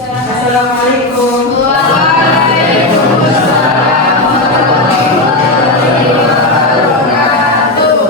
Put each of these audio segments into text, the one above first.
Assalamualaikum. Waalaikumsalam warahmatullahi wabarakatuh.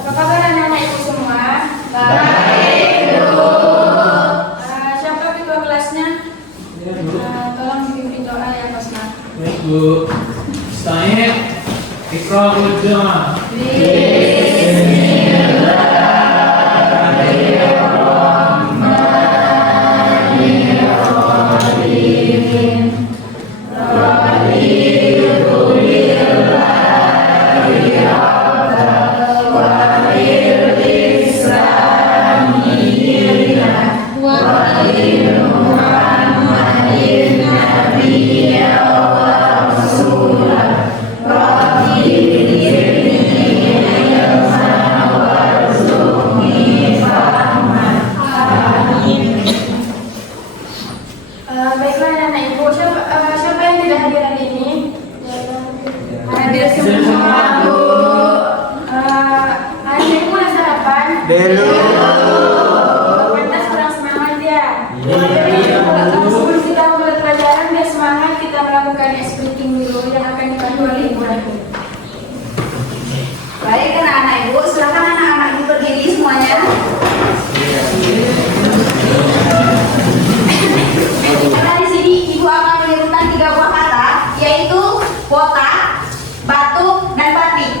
Apa kabar anak-anak ibu semua? Baik, Bu. Siapa ketua kelasnya? Tolong dipimpin doa ya Pasma. Baik Bu. Ustaz, Iqra doa. Baiklah anak-anak ibu, siapa yang tidak hadir hari ini? Hadir semua Bu. Anak ibu udah sarapan? Pantas kurang semangat ya? Sebelum kita mulai pelajaran, biar semangat kita melakukan speaking dulu yang akan dipandu oleh Ibu Rahim. Baik anak-anak ibu, silakan anak-anak ibu berdiri semuanya. Karena di sini ibu akan menyebutkan 3 buah kata, yaitu botak, batuk, dan batik.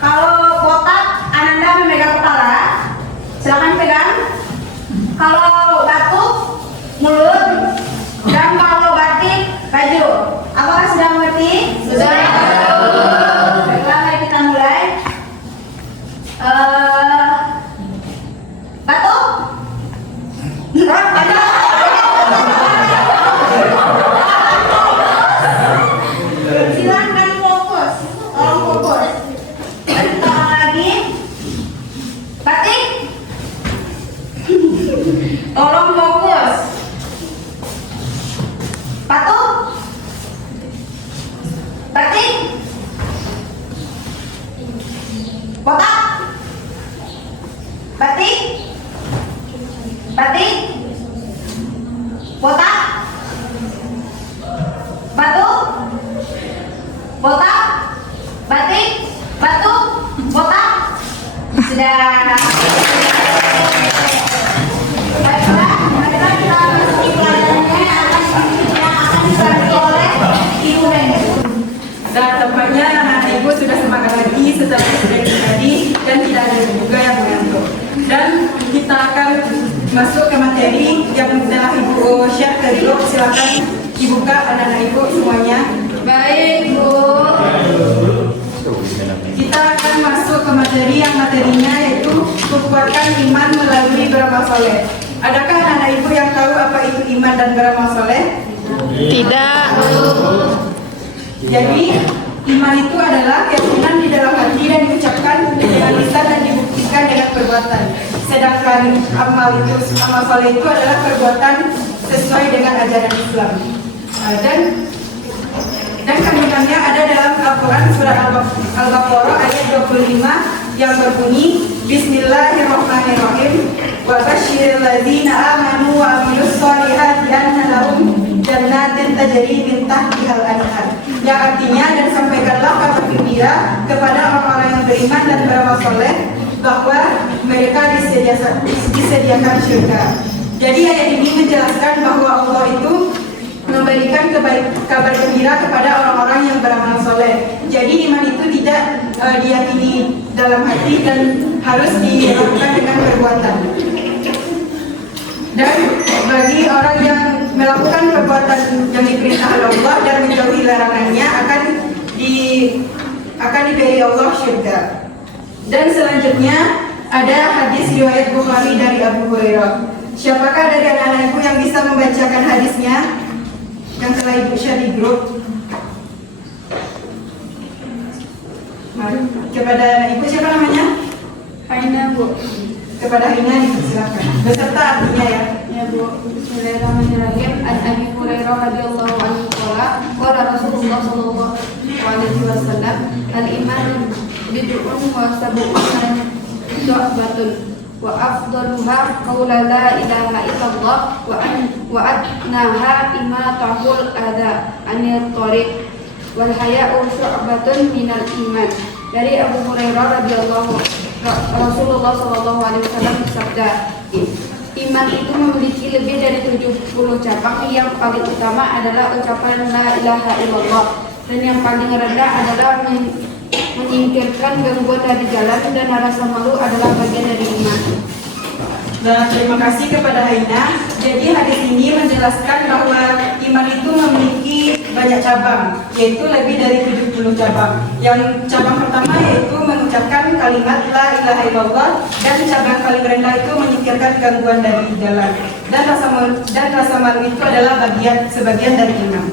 Kalau botak, Ananda memegang kepala, silakan pegang. Kalau batuk, mulut, dan kalau batik, baju. Apakah sudah mengerti? Sudah. Baiklah, mari kita mulai. Batuk. Silakan fokus. Tolong fokus. Tolong lagi. Batik. Tolong fokus. Batuk. Batik. Botak. Batik. Batik. Botak. Batuk. Botak. Batik. Batuk. Botak. Sudah. Baiklah, marilah kita masuk ke pelajarannya yang akan dibantu oleh Ibu Nenek. Dan tampaknya anak ibu sudah semangat lagi setelah sudah tadi dan tidak ada juga yang mengantuk. Dan kita akan masuk ke materi yang telah ibu share ke grup. Silakan dibuka anak-anak ibu semuanya. Baik Bu. Kita akan masuk ke materi yang materinya yaitu kukuatkan iman melalui beramal soleh. Adakah anak-anak ibu yang tahu apa itu iman dan beramal soleh? Tidak. Jadi iman itu adalah keyakinan di dalam hati dan diucapkan dengan lisan dan dibuktikan dengan perbuatan. Sedangkan amal soleh itu adalah perbuatan sesuai dengan ajaran Islam. Dan kandungannya ada dalam Al-Quran surat Al-Baqarah ayat 25 yang berbunyi Bismillahirrahmanirrahim wa basyiril ladzina amanu wa amilus sholihati anna lahum jannatin tajri min tahtihal anhar. Yang artinya, dan sampaikanlah kabar gembira kepada orang-orang yang beriman dan beramal soleh bahwa mereka disediakan surga. Jadi ayat ini menjelaskan bahwa Allah itu memberikan kabar gembira kepada orang-orang yang beramal soleh. Jadi iman itu tidak diyakini dalam hati dan harus dilakukan dengan perbuatan. Dan bagi orang yang melakukan perbuatan yang diperintah oleh Allah dan menjauhi larangannya akan diberi Allah syurga. Dan selanjutnya ada hadis riwayat Bukhari dari Abu Hurairah. Siapakah dari anak-anak ibu yang bisa membacakan hadisnya yang telah ibu share di grup? Mari kepada anak ibu, siapa namanya? Haina Bu. Kepada Hina dipersilakan. Beserta artinya ya. Ya Bu. Bismillahirrahmanirrahim. An Abi Hurairah radhiyallahu anhu qala Rasulullah sallallahu alaihi wasallam al-iman bid'un wa sab'una syu'batun wa afdaluha qaula la ilaha illallah wa adnaha imatahul adha anil thariq wal haya'u syu'batun minal iman. Dari Abu Hurairah radhiyallahu Rasulullah sallallahu alaihi wasallam bersabda, iman itu memiliki lebih dari 70 cabang. Yang paling utama adalah ucapan la ilaha illallah, dan yang paling rendah adalah menyingkirkan gangguan dari jalan, dan rasa malu adalah bagian dari iman. Dan terima kasih kepada Haina. Jadi hadis ini menjelaskan bahwa iman itu memiliki banyak cabang, yaitu lebih dari 70 cabang. Yang cabang pertama yaitu mengucapkan kalimat la ilaha illallah, dan cabang paling rendah itu menyingkirkan gangguan dari jalan. Dan rasa malu itu adalah sebagian dari iman.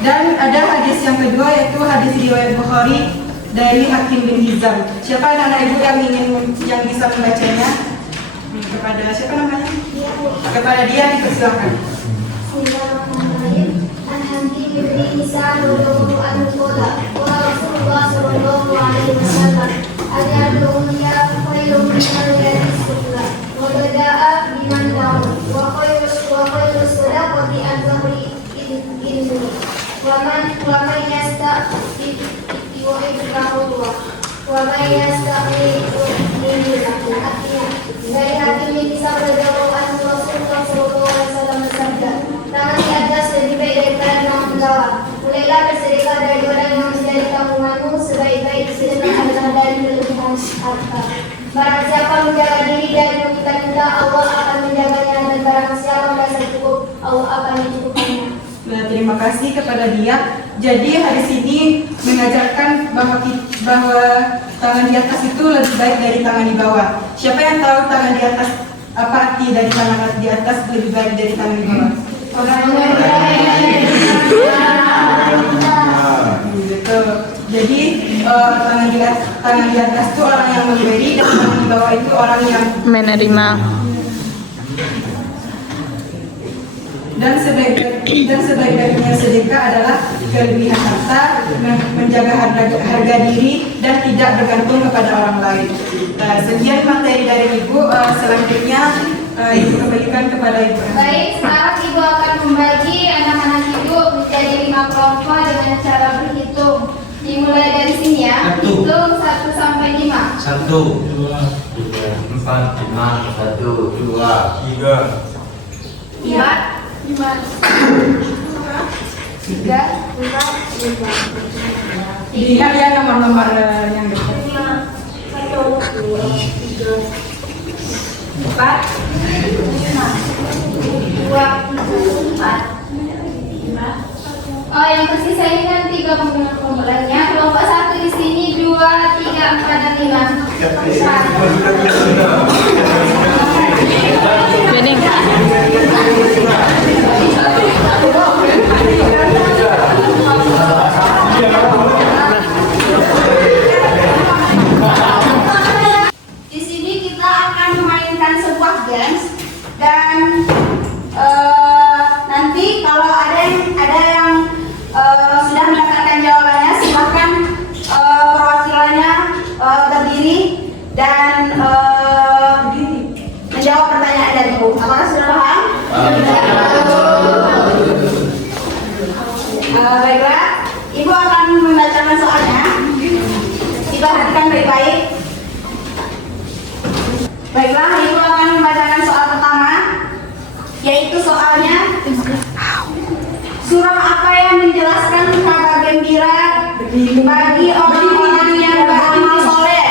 Dan ada hadis yang kedua, yaitu hadis riwayat Bukhari dari Hakim bin Hizam. Siapa anak ibu yang bisa membacanya? Kepada siapa namanya? Kepada dia dipersilakan. Bismillahirrahmanirrahim. An Hakim bin Hizam radhiyallahu anhu qala qala Rasulullah sallallahu alaihi wasallam ad-dunya khairun min al-jannah wa bada'a biman ta'u wa khairus sadaqati an-dhahri ilmu wa man yasta'id wa idrahu wa man yasta'id artinya dari Hakim bin Hizam radhiyallahu anhu Rasulullah sallallahu alaihi wasallam bersabda, tangan di atas lebih baik daripada tangan bawah. Mulailah bersedekah dari orang yang menjadi tabunganmu, sebaik-baik sedekah adalah dari kelebihan harta. Barang siapa menjaga diri dari meminta-minta, Allah akan menjaganya, dan barang siapa merasa cukup, Allah akan mencukupkannya. Nah, terima kasih kepada dia. Jadi hadis ini mengajarkan bahwa tangan di atas itu lebih baik dari tangan di bawah. Siapa yang tahu tangan di atas, apa arti dari tangan di atas lebih baik dari tangan di bawah? Betul. Jadi tangan di atas itu orang yang memberi, dan tangan di bawah itu orang yang menerima. Dan sebaik-baiknya sedekah adalah kelebihan harta, menjaga harga diri, dan tidak bergantung kepada orang lain. Sekian materi dari Ibu. Selanjutnya Ibu kembalikan kepada Ibu. Baik, sekarang Ibu akan membagi anak-anak Ibu menjadi 5 kelompok dengan cara berhitung. Dimulai dari sini ya. Hitung 1 sampai 5. 1, 2, 3, 4, 5, 1, 2, 3, 4, 5, 3, 4, 5. Dilihat ya nomor-nomor yang dekat. 1, 2, 3, 4, 5, 2, 4, 5. Oh, yang tersisa ini kan 3 kelompok lainnya. Kelompok 1 di sini 2, 3, 4, dan 5. Bening. Di sini kita akan memainkan sebuah games, dan nanti kalau ada yang sudah mendapatkan jawabannya, silahkan perwakilannya berdiri dan menjawab pertanyaan dari Ibu. Apakah sudah paham? Baiklah, Ibu akan membacakan soalnya. Perhatikan baik-baik. Baiklah, Ibu akan membacakan soal pertama, yaitu soalnya surah apa yang menjelaskan kabar gembira bagi orang-orang yang beramal soleh?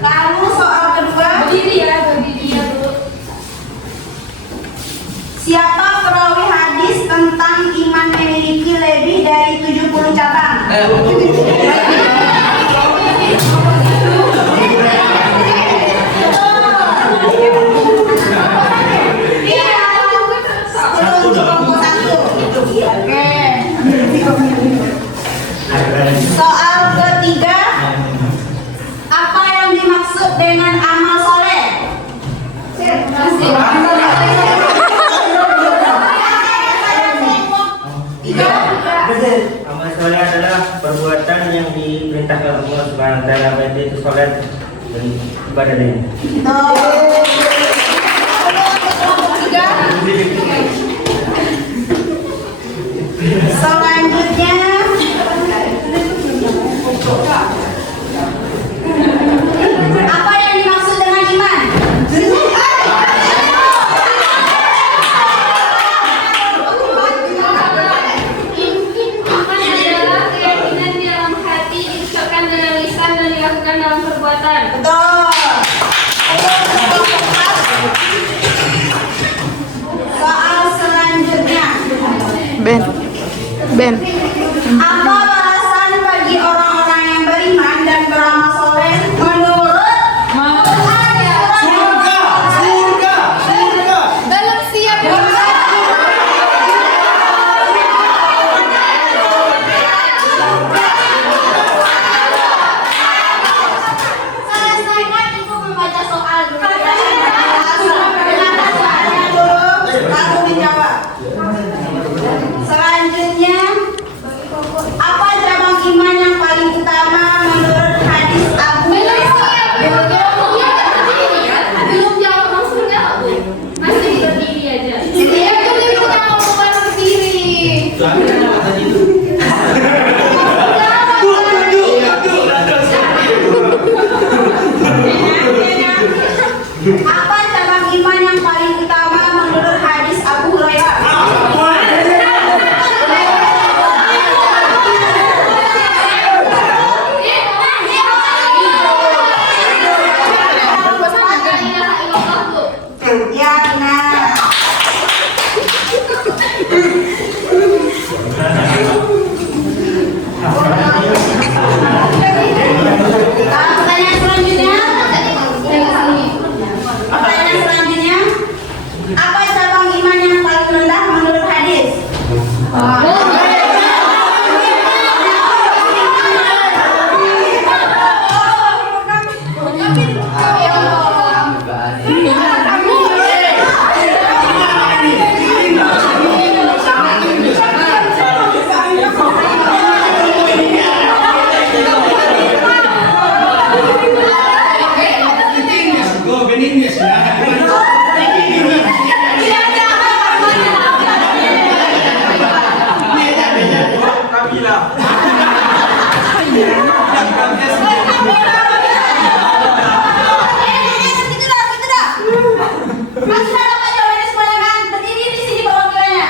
Lalu soal kedua, siapa perawi hadis tentang iman memiliki lebih dari 70 cabang? Oke. Soal ketiga, berat dan badan ini. Selanjutnya apa yang dimaksud dengan iman? Iman adalah keyakinan di dalam hati, diucapkan dengan lisan dan dilakukan dalam perbuatan. Betul. Soal selanjutnya. Ben. Apa balasan bagi orang-orang yang beriman dan beramal soleh menurut Belum siap. Selesaikan ibu membaca soal dulu. Lalu menjawab. Selanjutnya, apa cabang iman yang paling utama menurut hadis Abu Belum jawab maksudnya. Masih berdiri aja. Dia tuh ibu mau berdiri. Apa cabang iman yang paling utama menurut hadis Abu Hurairah? Ya benar. Pertanyaan selanjutnya. Pertanyaan selanjutnya. Apa cabang iman yang paling rendah menurut hadis? Masih ada Pak jawabannya semuanya kan? Berdiri di sini perwakilannya.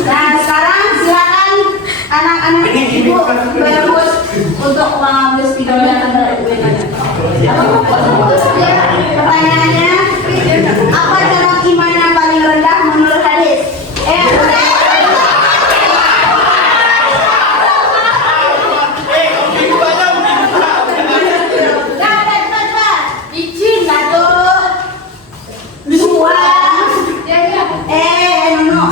Nah, sekarang silakan anak-anak ibu berebut untuk mengambil spidolnya. Pertanyaannya, apa cabang iman yang paling rendah menurut hadis? Izin satu, dua, no.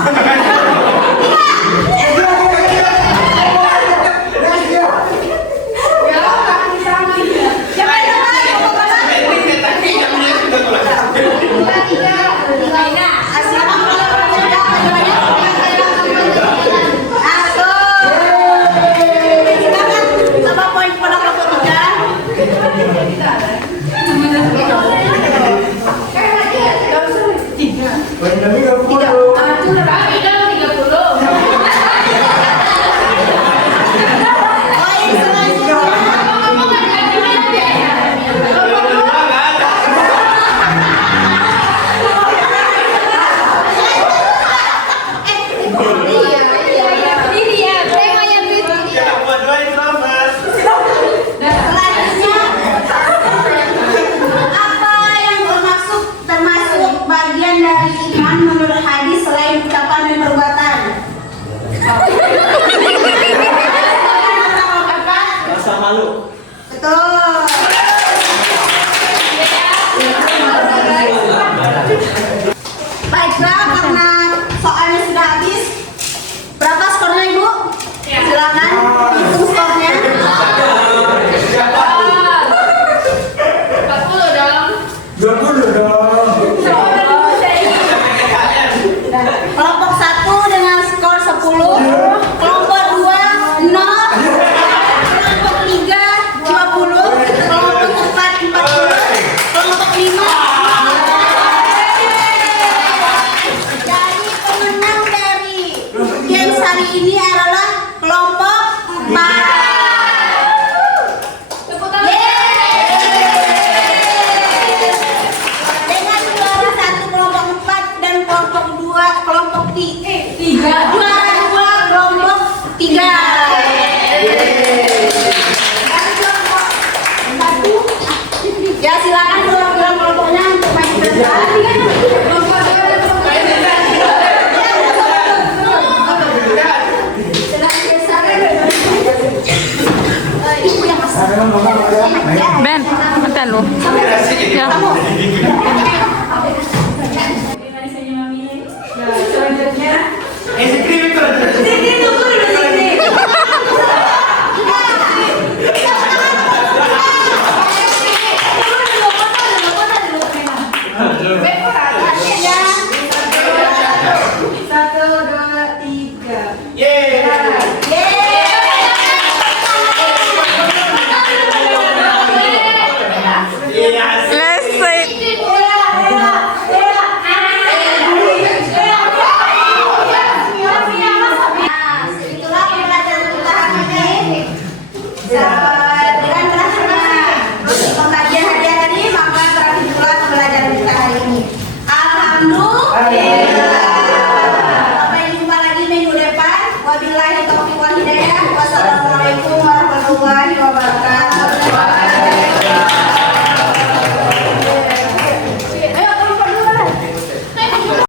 ini adalah kelompok 4. Dengan juara 1 kelompok 4 dan kelompok 2 kelompok 3. Juara 2 kelompok 3. Dan kelompok 1. Ya silakan kelompok-kelompoknya untuk maju ke depan. Ben, bentar lo. Ya. Selanjutnya Escribe para Tunggu